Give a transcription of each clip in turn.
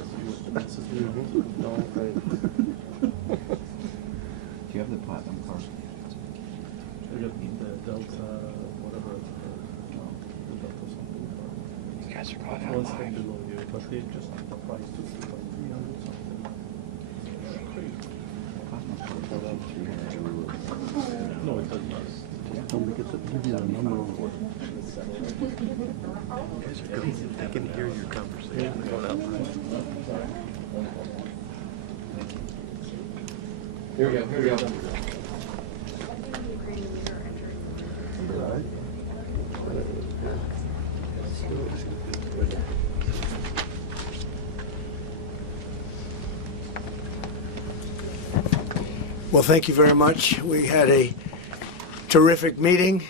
Do you have the platinum card? The Delta, whatever, the Delta something. You guys are caught out One step live. below you, but they just the price to 300 something. No, it doesn't. I can hear your conversation going out. Here we go, here we go. Well, thank you very much. We had a terrific meeting.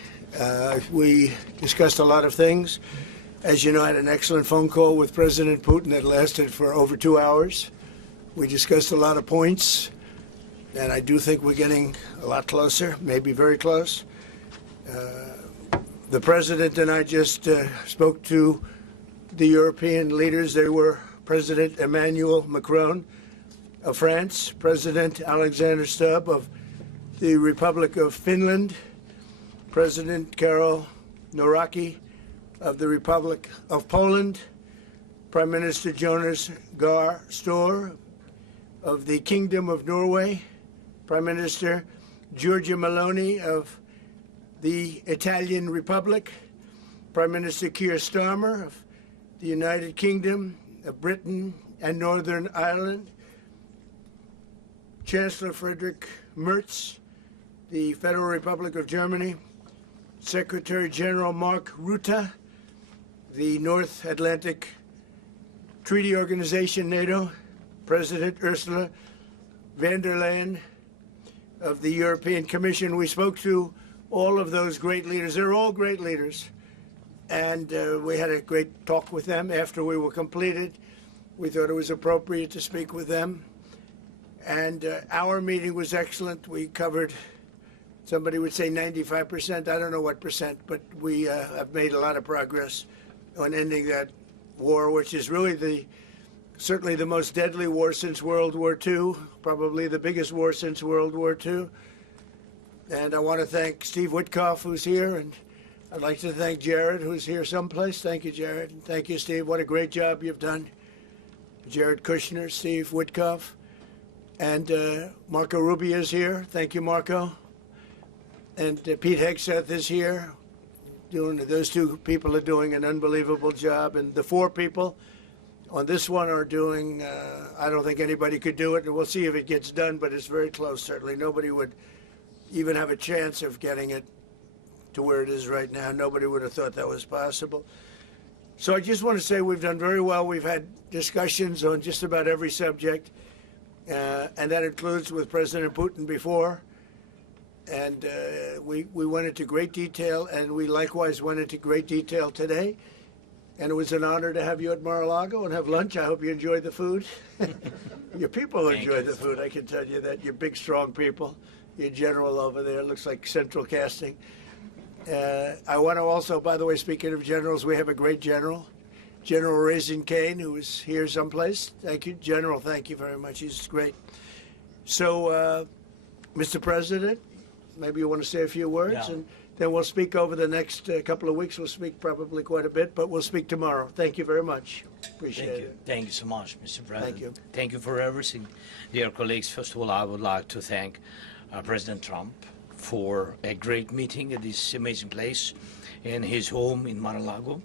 We discussed a lot of things. As you know, I had an excellent phone call with President Putin that lasted for over 2 hours. We discussed a lot of points, and I do think we're getting a lot closer, maybe very close. The President and I just spoke to the European leaders. They were President Emmanuel Macron of France, President Alexander Stubb of the Republic of Finland, President Karol Nawrocki of the Republic of Poland, Prime Minister Jonas Gahr Store of the Kingdom of Norway, Prime Minister Giorgia Meloni of the Italian Republic, Prime Minister Keir Starmer of the United Kingdom of Britain and Northern Ireland, Chancellor Friedrich Merz, the Federal Republic of Germany, Secretary General Mark Rutte, the North Atlantic Treaty Organization, NATO, President Ursula von der Leyen of the European Commission. We spoke to all of those great leaders. They're all great leaders. And we had a great talk with them after we were completed. We thought it was appropriate to speak with them. And our meeting was excellent. We covered, somebody would say 95%. I don't know what percent, but we have made a lot of progress on ending that war, which is really certainly the most deadly war since World War II, probably the biggest war since World War II. And I want to thank Steve Witkoff, who's here, and I'd like to thank Jared, who's here someplace. Thank you, Jared. And thank you, Steve. What a great job you've done. Jared Kushner, Steve Witkoff, and Marco Rubio is here. Thank you, Marco. And Pete Hegseth is here. Those two people are doing an unbelievable job. And the four people on this one are doing, I don't think anybody could do it. And we'll see if it gets done, but it's very close, certainly. Nobody would even have a chance of getting it to where it is right now. Nobody would have thought that was possible. So I just want to say we've done very well. We've had discussions on just about every subject, and that includes with President Putin before. And we went into great detail, and we likewise went into great detail today. And it was an honor to have you at Mar-A-Lago and have lunch. I hope you enjoyed the food. Your people enjoyed the food, I can tell you that. You're big, strong people. Your general over there looks like central casting. I want to also, by the way, speaking of generals, we have a great general, General Raisin Kane, who is here someplace. Thank you, General. Thank you very much. He's great. So, Mr. President, maybe you want to say a few words, Yeah. and then we'll speak over the next couple of weeks. We'll speak probably quite a bit, but we'll speak tomorrow. Thank you very much. Appreciate Thank you. it. Thank you so much, Mr. President. Thank you. Thank you for everything. Dear colleagues, first of all, I would like to thank President Trump for a great meeting at this amazing place in his home in Mar-A-Lago.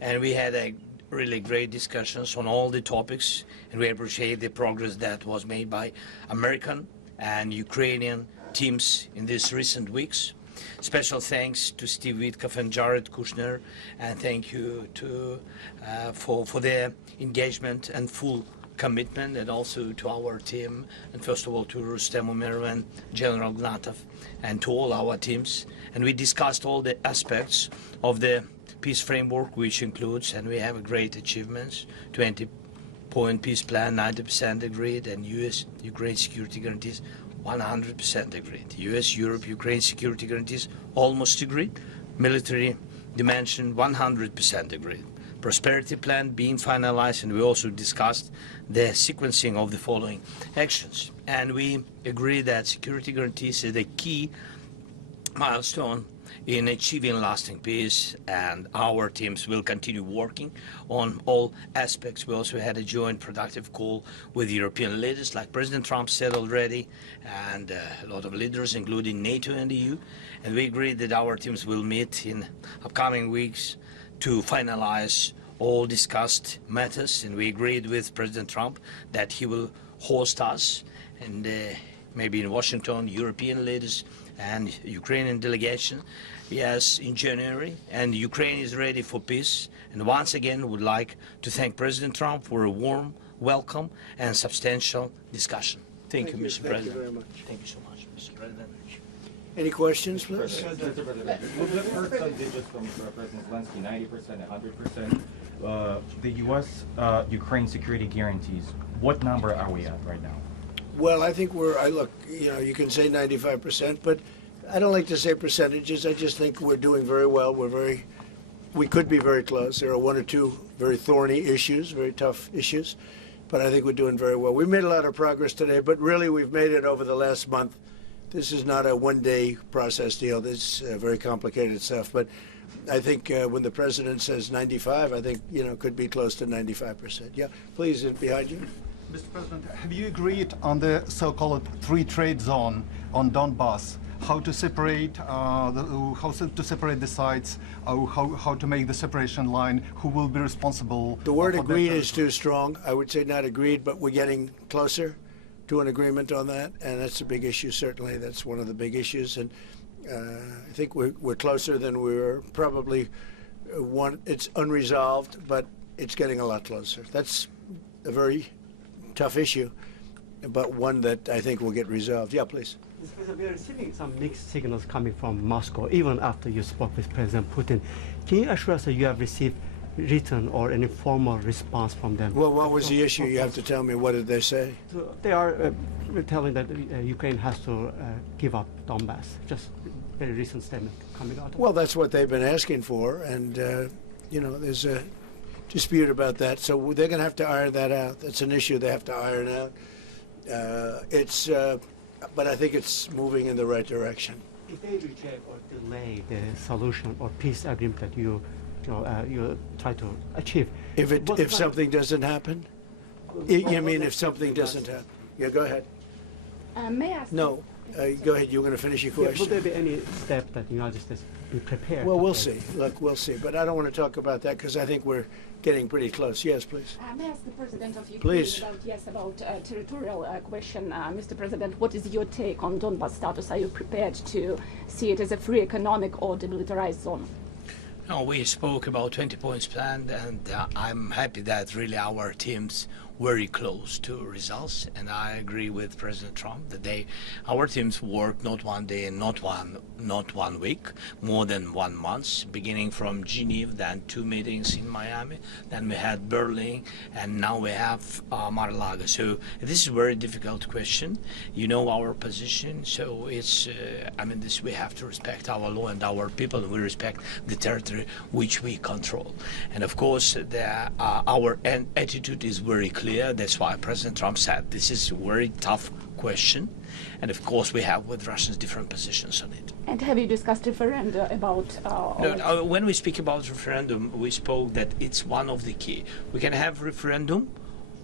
And we had a really great discussions on all the topics, and we appreciate the progress that was made by American and Ukrainian teams in these recent weeks. Special thanks to Steve Witkoff and Jared Kushner, and thank you for their engagement and full commitment, and also to our team, and first of all to Rustem Umerov and General Gnatov, and to all our teams. And we discussed all the aspects of the peace framework, which includes, and we have a great achievements, 20-point peace plan, 90% agreed, and U.S.-Ukraine security guarantees 100% agreed. U.S.-Europe-Ukraine security guarantees almost agreed. Military dimension 100% agreed. prosperity plan being finalized, and we also discussed the sequencing of the following actions. And we agree that security guarantees is the key milestone in achieving lasting peace, and our teams will continue working on all aspects. We also had a joint productive call with European leaders, like President Trump said already, and a lot of leaders, including NATO and the EU. And we agreed that our teams will meet in upcoming weeks to finalize all discussed matters. And we agreed with President Trump that he will host us, and maybe in Washington, European leaders and Ukrainian delegation, yes, in January. And Ukraine is ready for peace. And once again, would like to thank President Trump for a warm welcome and substantial discussion. Thank you, Mr. President. Thank you very much. Thank you so much, Mr. President. Any questions, please? Mr. President, with the first some digits from President Zelensky, 90%, 100%, the U.S. Ukraine security guarantees, what number are we at right now? Well, I think look, you can say 95%, but I don't like to say percentages. I just think we're doing very well. We could be very close. There are one or two very thorny issues, very tough issues, but I think we're doing very well. We made a lot of progress today, but really we've made it over the last month. This is not a one-day process deal. This is very complicated stuff, but I think when the president says 95, I think, could be close to 95%. Yeah, please, behind you. Mr. President, have you agreed on the so-called free trade zone on Donbass? How to separate the sites? How to make the separation line? Who will be responsible? The word agreed is too strong. I would say not agreed, but we're getting closer to an agreement on that, and that's a big issue. Certainly, that's one of the big issues, and I think we're closer than we were. Probably it's unresolved, but it's getting a lot closer. That's a very tough issue, but one that I think will get resolved. Yeah, please. We are receiving some mixed signals coming from Moscow, even after you spoke with President Putin. Can you assure us that you have received written or any formal response from them? Well, what was the issue? You have to tell me. What did they say? So they are telling that Ukraine has to give up Donbass. Just a very recent statement coming out. Well, that's what they've been asking for, and there's a dispute about that. So they're going to have to iron that out. That's an issue they have to iron out. But I think it's moving in the right direction. If they reject or delay the solution or peace agreement that you try to achieve, if something doesn't happen, you mean if something doesn't happen? Yeah, go ahead. May I ask? No, go ahead. You were going to finish your question. Will there be any step that the United States be prepared? Well, we'll see. Look, we'll see. But I don't want to talk about that because I think we're getting pretty close. Yes, please. May I ask the President of Ukraine Please. about territorial question? Mr. President, what is your take on Donbass status? Are you prepared to see it as a free economic or demilitarized zone? No, we spoke about 20 points plan, and I'm happy that really our teams very close to results, and I agree with President Trump that our teams worked not one day, not one week, more than 1 month, beginning from Geneva, then 2 meetings in Miami, then we had Berlin, and now we have Mar-A-Lago. So this is a very difficult question. You know our position, so it's we have to respect our law and our people, and we respect the territory which we control. And of course, our attitude is very clear. That's why President Trump said this is a very tough question, and of course we have with Russians different positions on it. And have you discussed referendum about? When we speak about referendum, we spoke that it's one of the key. We can have referendum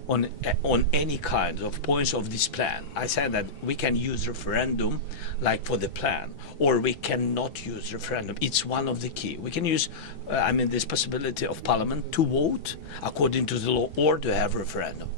on any kind of points of this plan. I said that we can use referendum like for the plan, or we cannot use referendum. It's one of the key. We can use, this possibility of Parliament to vote according to the law or to have referendum.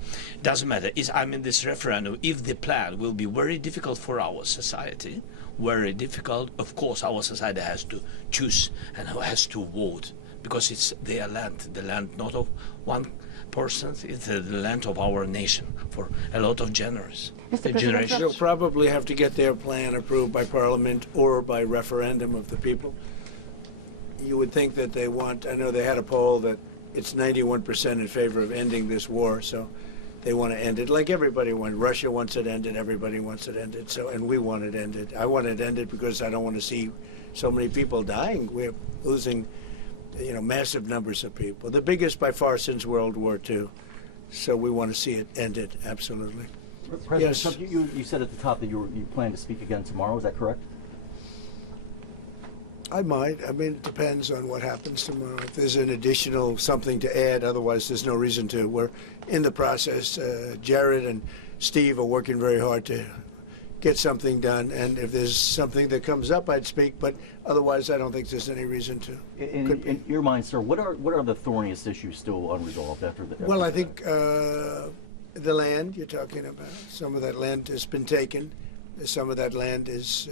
Doesn't matter. This referendum, if the plan will be very difficult for our society, very difficult, of course our society has to choose and has to vote, because it's their land, the land not of one person, it's the land of our nation for a lot of generations. They'll probably have to get their plan approved by Parliament or by referendum of the people. You would think that they want, I know they had a poll that it's 91% in favor of ending this war, so they want to end it like everybody wants. Russia wants it ended, everybody wants it ended, and we want it ended. I want it ended because I don't want to see so many people dying. We're losing massive numbers of people, the biggest by far since World War II. So we want to see it ended, absolutely. President Yes. Trump, you said at the top that you plan to speak again tomorrow. Is that correct? I might. I mean, it depends on what happens tomorrow. If there's an additional something to add, otherwise there's no reason to. We're in the process. Jared and Steve are working very hard to get something done, and if there's something that comes up, I'd speak, but otherwise I don't think there's any reason to. In your mind, sir, what are the thorniest issues still unresolved after the? Well, I think the land you're talking about, some of that land has been taken. Some of that land is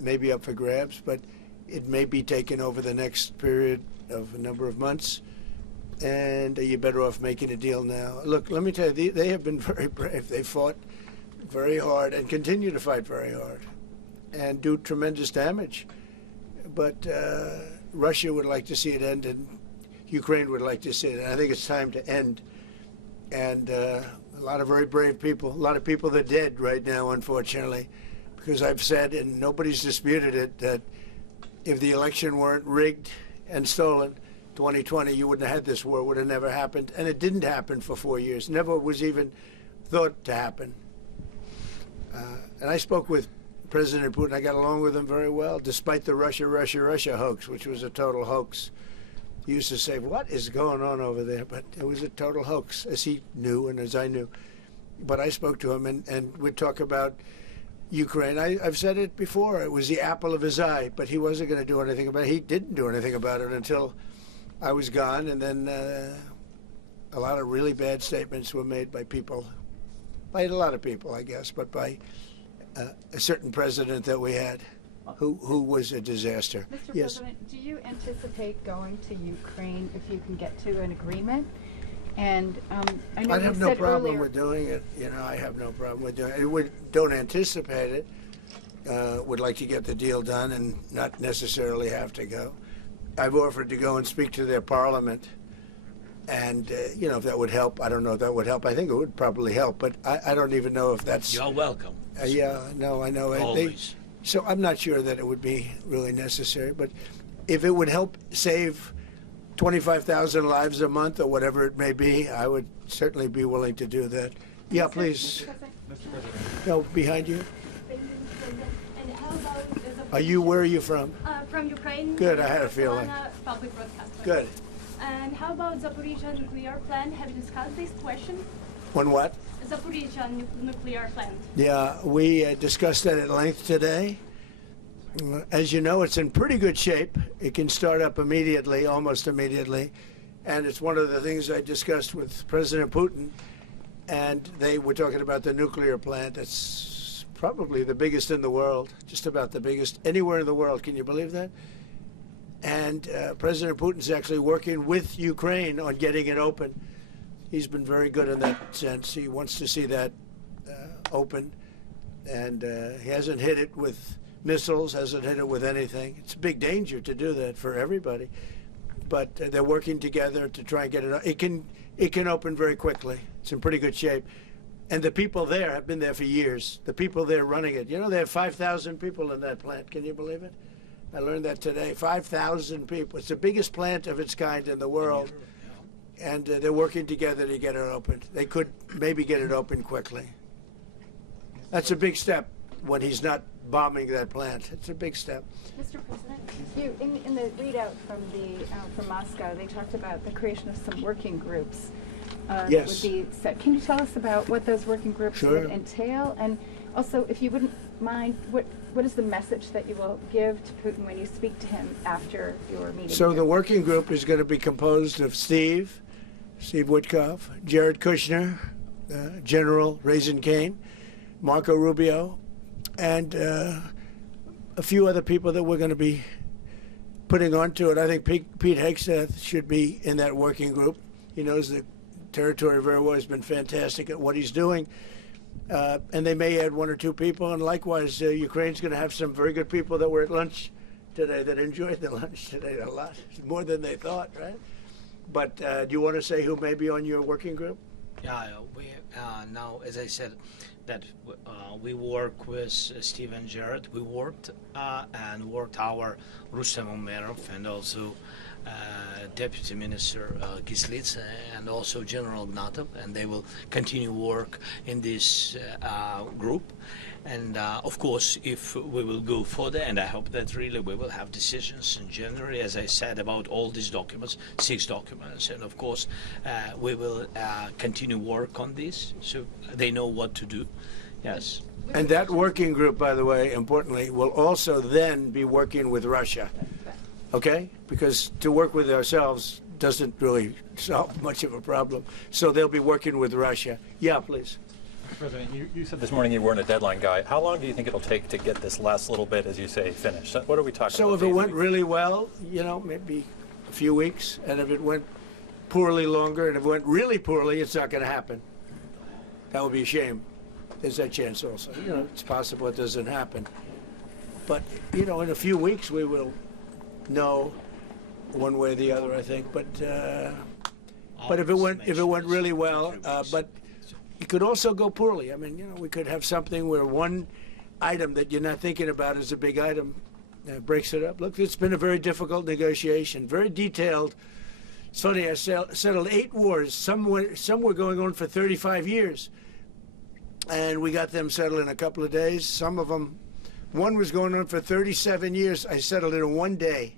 maybe up for grabs, but it may be taken over the next period of a number of months, and you're better off making a deal now. Look, let me tell you, they have been very brave. They fought very hard and continue to fight very hard and do tremendous damage. But Russia would like to see it end, and Ukraine would like to see it. And I think it's time to end. And a lot of very brave people, a lot of people that are dead right now, unfortunately, because I've said, and nobody's disputed it, that if the election weren't rigged and stolen, 2020, you wouldn't have had this war. It would have never happened. And it didn't happen for 4 years. Never was even thought to happen. And I spoke with President Putin. I got along with him very well, despite the Russia hoax, which was a total hoax. He used to say, what is going on over there? But it was a total hoax, as he knew and as I knew. But I spoke to him, and we'd talk about Ukraine. I've said it before. It was the apple of his eye, but he wasn't going to do anything about it. He didn't do anything about it until I was gone, and then a lot of really bad statements were made by people, by a lot of people, I guess, but by a certain president that we had who was a disaster. Mr. Yes. President, do you anticipate going to Ukraine if you can get to an agreement? And I know I you have no said problem earlier, with doing it. I have no problem with doing it. Don't anticipate it. Would like to get the deal done and not necessarily have to go. I've offered to go and speak to their parliament. And, if that would help, I don't know if that would help. I think it would probably help, but I don't even know if that's... You're welcome. Yeah, no, I know. Always. So I'm not sure that it would be really necessary, but if it would help save 25,000 lives a month or whatever it may be, I would certainly be willing to do that. Yeah, please. Mr. President. No, behind you. And how about Where are you from? from Ukraine? Good, I had a feeling. Public broadcaster. Good. And how about Zaporizhzhia nuclear plant? Have you discussed this question? On what? Zaporizhzhia nuclear plant. Yeah, we discussed that at length today. As you know, it's in pretty good shape. It can start up immediately, almost immediately. And it's one of the things I discussed with President Putin. And they were talking about the nuclear plant. It's probably the biggest in the world, just about the biggest anywhere in the world. Can you believe that? And President Putin's actually working with Ukraine on getting it open. He's been very good in that sense. He wants to see that open. And he hasn't hit it with missiles, hasn't hit it with anything. It's a big danger to do that for everybody. But they're working together to try and get it. It can open very quickly. It's in pretty good shape. And the people there have been there for years. The people there running it. They have 5,000 people in that plant. Can you believe it? I learned that today. 5,000 people. It's the biggest plant of its kind in the world. And they're working together to get it open. They could maybe get it open quickly. That's a big step when he's not bombing that plant. It's a big step. Mr. President, in the readout from Moscow, they talked about the creation of some working groups. Yes. Would be set. Can you tell us about what those working groups Sure. would entail? And also, if you wouldn't mind, what is the message that you will give to Putin when you speak to him after your meeting? So here? the working group is going to be composed of Steve Witkoff, Jared Kushner, General Raisin Kane, Marco Rubio, and a few other people that we're going to be putting onto it. I think Pete Hegseth should be in that working group. He knows the territory very well. He's been fantastic at what he's doing. And they may add one or two people. And likewise, Ukraine's going to have some very good people that were at lunch today that enjoyed the lunch today a lot, more than they thought, right? But do you want to say who may be on your working group? Yeah, we now, as I said, that we work with Steve and Jared. We worked our Rustem Umerov and also Deputy Minister Kislitsa and also General Gnatov, and they will continue work in this group. And of course, if we will go further, and I hope that really we will have decisions in January, as I said, about all these documents, 6 documents, and of course, we will continue work on this, so they know what to do. Yes. And that working group, by the way, importantly, will also then be working with Russia. Okay? Because to work with ourselves doesn't really solve much of a problem. So they'll be working with Russia. Yeah, please. President, you said this morning you weren't a deadline guy. How long do you think it'll take to get this last little bit, as you say, finished? What are we talking about? So if it went really well, you know, maybe a few weeks. And if it went poorly, longer. And if it went really poorly, it's not going to happen. That would be a shame. There's that chance also. You know, it's possible it doesn't happen. But, you know, in a few weeks we will know one way or the other, I think. But if it went really well, but it could also go poorly. I mean, you know, we could have something where one item that you're not thinking about is a big item breaks it up. Look, it's been a very difficult negotiation, very detailed. It's funny, I settled 8 wars. Some were going on for 35 years. And we got them settled in a couple of days. Some of them, one was going on for 37 years. I settled it in 1 day.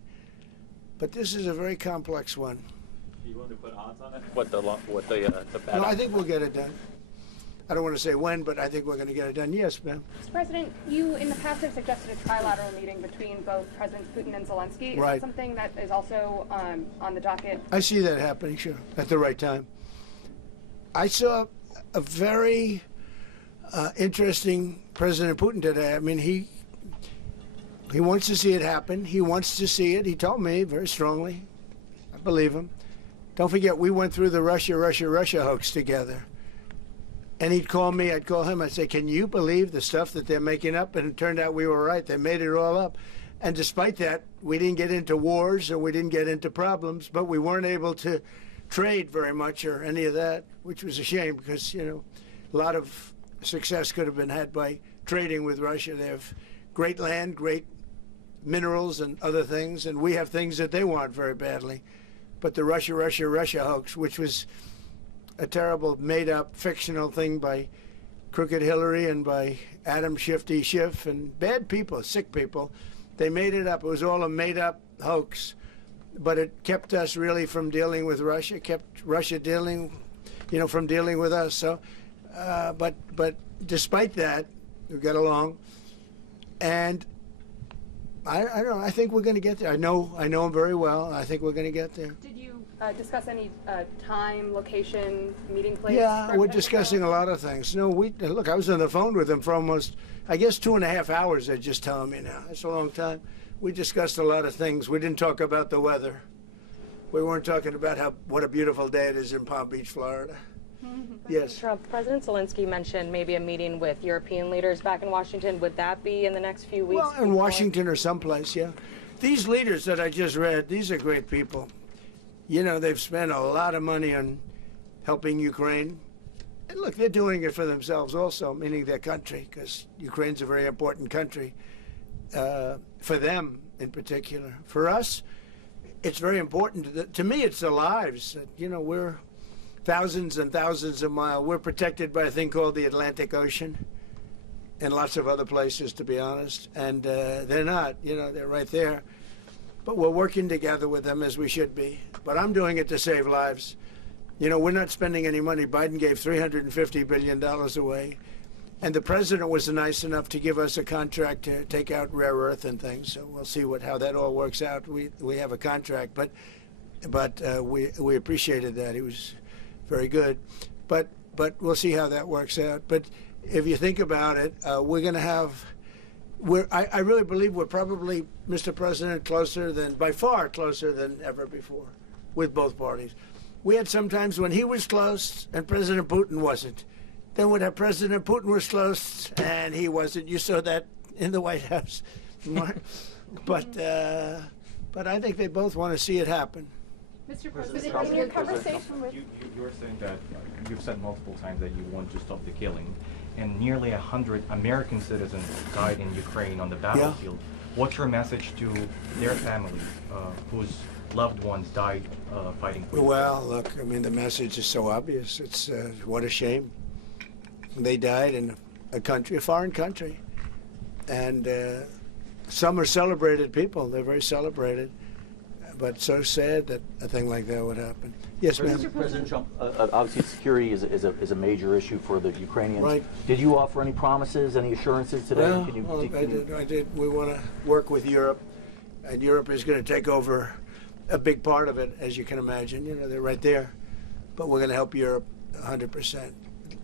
But this is a very complex one. Do you want to put odds on it? What the bad? No, I think we'll get it done. I don't want to say when, but I think we're going to get it done. Yes, ma'am. Mr. President, you in the past have suggested a trilateral meeting between both Presidents Putin and Zelensky. Is Right. that something that is also on the docket? I see that happening, sure, at the right time. I saw a very interesting President Putin today. I mean, he wants to see it happen. He wants to see it. He told me very strongly. I believe him. Don't forget, we went through the Russia hoax together. And he'd call me, I'd call him, I'd say, can you believe the stuff that they're making up? And it turned out we were right. They made it all up. And despite that, we didn't get into wars or we didn't get into problems, but we weren't able to trade very much or any of that, which was a shame because, you know, a lot of success could have been had by trading with Russia. They have great land, great minerals and other things, and we have things that they want very badly. But the Russia hoax, which was a terrible made-up fictional thing by Crooked Hillary and by Adam Shifty Schiff and bad people, sick people, they made it up. It was all a made-up hoax. But it kept us really from dealing with Russia, kept Russia dealing, you know, from dealing with us. So, but despite that, we got along. And I don't know, I think we're going to get there. I know him very well. I think we're going to get there. Did you discuss any time, location, meeting place? Yeah, we're discussing a lot of things. No, look, I was on the phone with him for almost, I guess, 2.5 hours, they're just telling me now. That's a long time. We discussed a lot of things. We didn't talk about the weather. We weren't talking about what a beautiful day it is in Palm Beach, Florida. Yes. Trump, President Zelensky mentioned maybe a meeting with European leaders back in Washington. Would that be in the next few weeks? Well, in Washington or someplace, yeah. These leaders that I just read, these are great people. You know, they've spent a lot of money on helping Ukraine. And look, they're doing it for themselves also, meaning their country, because Ukraine's a very important country for them in particular. For us, it's very important. To me, it's the lives. You know, we're thousands and thousands of miles. We're protected by a thing called the Atlantic Ocean and lots of other places, to be honest. And they're not, you know, they're right there. But we're working together with them as we should be. But I'm doing it to save lives. You know, we're not spending any money. Biden gave $350 billion away. And the president was nice enough to give us a contract to take out rare earth and things. So we'll see how that all works out. We have a contract, but we appreciated that. He was very good. But we'll see how that works out. But if you think about it, we're going to have. I really believe we're probably, Mr. President, by far closer than ever before, with both parties. We had some times when he was close and President Putin wasn't. Then when President Putin was close and he wasn't. You saw that in the White House. But I think they both want to see it happen. Mr. President, in your conversation with... You're saying that, you've said multiple times that you want to stop the killing, and nearly 100 American citizens died in Ukraine on the battlefield. Yeah. What's your message to their families whose loved ones died fighting for Well, look, I mean, the message is so obvious. It's what a shame. They died in a foreign country. And some are celebrated people. They're very celebrated. But so sad that a thing like that would happen. Yes, ma'am. President Trump, obviously security is a major issue for the Ukrainians. Right. Did you offer any promises, any assurances today? Well, I did. We want to work with Europe, and Europe is going to take over a big part of it, as you can imagine. You know, they're right there. But we're going to help Europe 100%,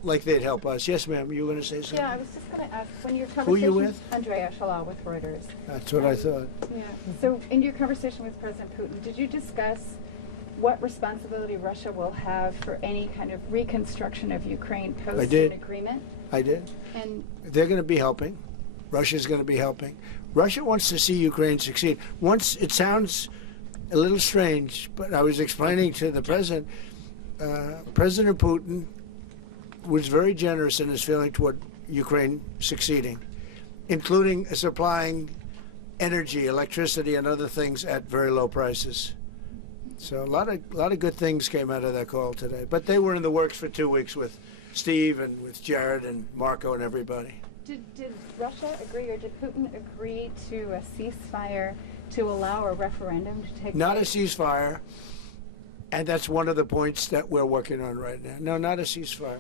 like they'd help us. Yes, ma'am, you were going to say something? Yeah, I was just going to ask, when your conversation... Who are you with? Andrea Shalal with Reuters. That's what I thought. Yeah. So in your conversation with President Putin, did you discuss what responsibility Russia will have for any kind of reconstruction of Ukraine post an agreement? I did. And they're going to be helping. Russia's going to be helping. Russia wants to see Ukraine succeed. Once, it sounds a little strange, but I was explaining to the president, President Putin was very generous in his feeling toward Ukraine succeeding, including supplying energy, electricity, and other things at very low prices. So a lot of good things came out of that call today. But they were in the works for 2 weeks with Steve and with Jared and Marco and everybody. did Russia agree, or did Putin agree to a ceasefire to allow a referendum to take place? Not a ceasefire, and that's one of the points that we're working on right now. No, not a ceasefire.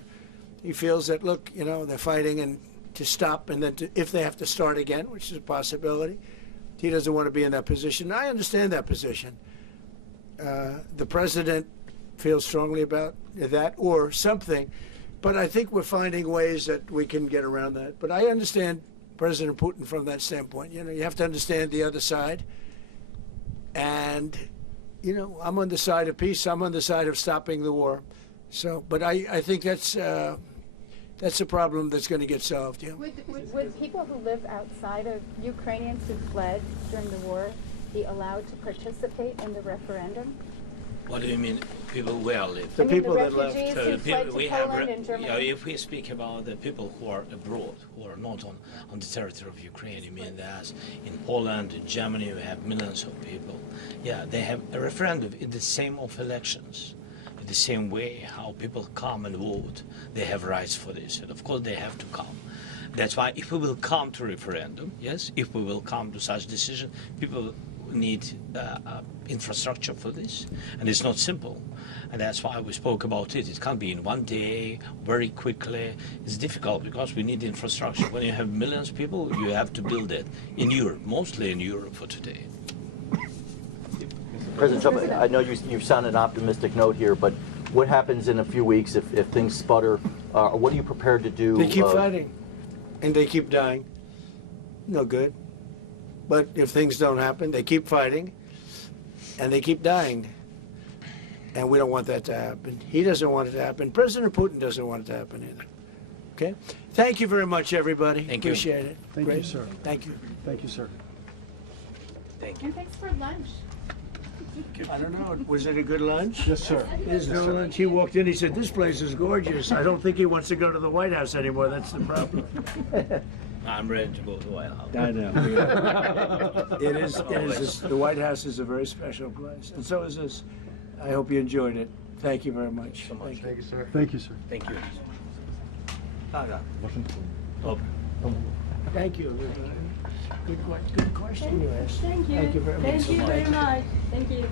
He feels that, look, you know, they're fighting and to stop, and then if they have to start again, which is a possibility, he doesn't want to be in that position. I understand that position. The president feels strongly about that or something, but I think we're finding ways that we can get around that. But I understand President Putin from that standpoint. You know, you have to understand the other side. And, you know, I'm on the side of peace. I'm on the side of stopping the war. So, but I think that's a problem that's going to get solved. Yeah. Would people who live outside of Ukrainians who fled during the war be allowed to participate in the referendum? What do you mean, people where live? The people that left. Who fled to Poland and Germany. Yeah, if we speak about the people who are abroad, who are not on the territory of Ukraine, you mean that in Poland, in Germany, we have millions of people. Yeah, they have a referendum in the same of elections. In the same way how people come and vote, they have rights for this. And of course they have to come. That's why if we will come to referendum, yes, if we will come to such decision, people need infrastructure for this, and it's not simple, and that's why we spoke about it. It can't be in one day, very quickly. It's difficult because we need infrastructure. When you have millions of people, you have to build it in Europe, mostly in Europe for today. President Trump, I know you sound an optimistic note here, but what happens in a few weeks if things sputter? What are you prepared to do? They keep fighting, and they keep dying. No good. But if things don't happen, they keep fighting, and they keep dying. And we don't want that to happen. He doesn't want it to happen. President Putin doesn't want it to happen either. Okay? Thank you very much, everybody. Thank you. Appreciate it. Thank Great. you, sir. Thank you. Thank you, sir. Thank you. And thanks for lunch. I don't know. Was it a good lunch? Yes, sir. There's no lunch. He walked in. He said, "This place is gorgeous." I don't think he wants to go to the White House anymore. That's the problem. I'm ready to go to the White House. I know. It is. The White House is a very special place, and so is this. I hope you enjoyed it. Thank you very much. So much. Thank you, sir. Thank you, sir. Thank you. Thank you, everybody. Good question you asked. Thank you. Thank you very much. Thank you very much. Thank you.